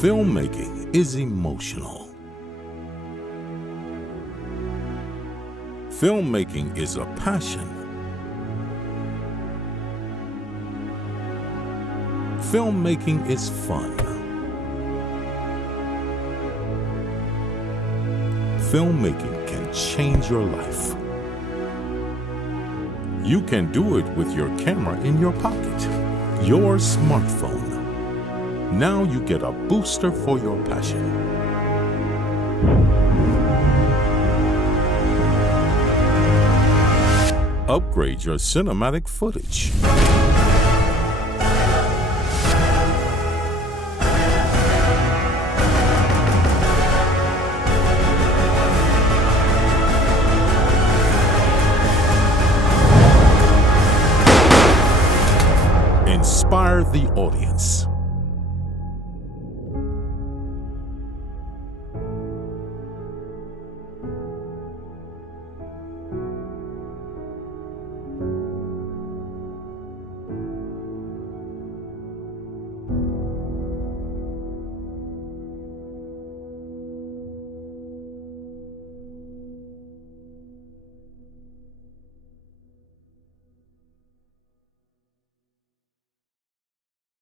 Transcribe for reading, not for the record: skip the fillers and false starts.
Filmmaking is emotional. Filmmaking is a passion. Filmmaking is fun. Filmmaking can change your life. You can do it with your camera in your pocket, your smartphone. Now you get a booster for your passion. Upgrade your cinematic footage. Inspire the audience.